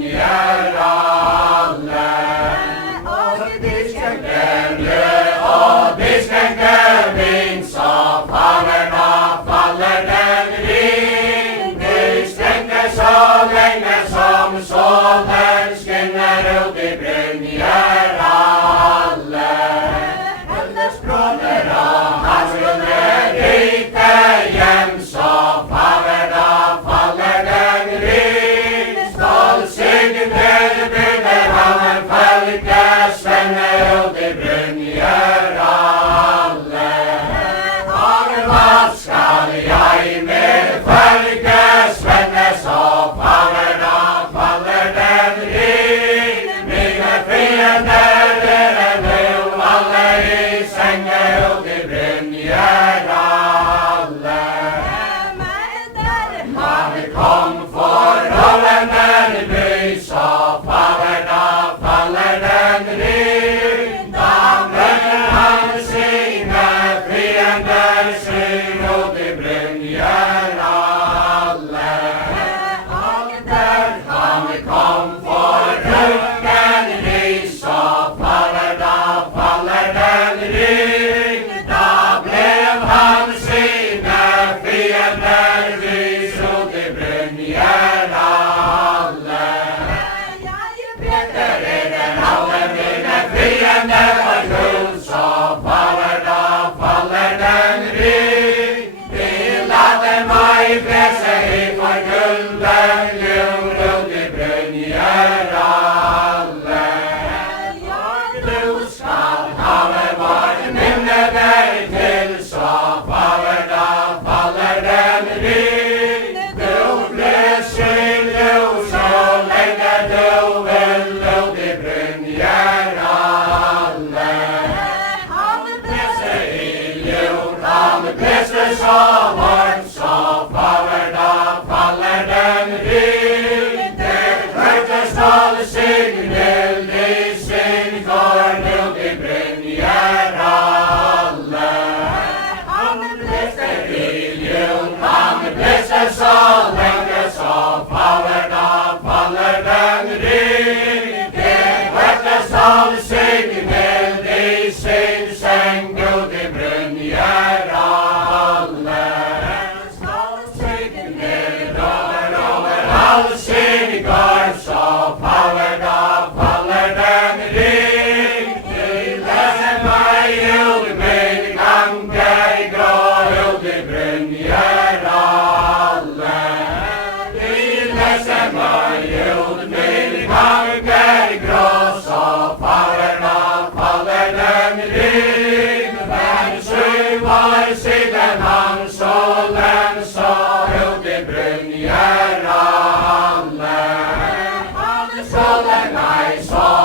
brunner alle. Og biskjenke vind, så faller den vind. Biskjenke så lenge som solen skinner ut i brunner alle. Hennes brødre og hans brødre ikke hjem, så faller den vind. Skål siggen til bygder han en folkesvenner ut i brunner alle. Og hva skal jeg med folkesvenner, så faller den vind. Mine fiender dere nå alle i senger ut i brunner alle. Men kom forholdene i by, så faller den vind. Da møter han sine fiender, syn ut i brunner alle. Og der han kom forholdene i by, så faller den vind. Da blev han sine fiender, vis ut i brunner alle. Peter eder alle mine fiender for gull, så faller den vind. De lader meg presse i for gulden, jord ut i brunner alle. Du skal have vårt minne deg til, så faller den vind. Du blir synlig så lenge du vil ut i brunner alle. Han presser i jord, han presser så hårdt, så faller den vind. Det hørte stål signal, de syng går ut i brunner alle. Han presser i jord, han presser så lenge, så faller den vind. Det hørte stål signal, de syng ut i brunner alle. Stål signal over all sin gård, så faller den vind. De leser meg ut min gange grå ut i brunner alle. De leser meg ut min gange grå, så faller den vind. Men 7 år siden han solen så ut i brunner alle. Solen, nei, solen.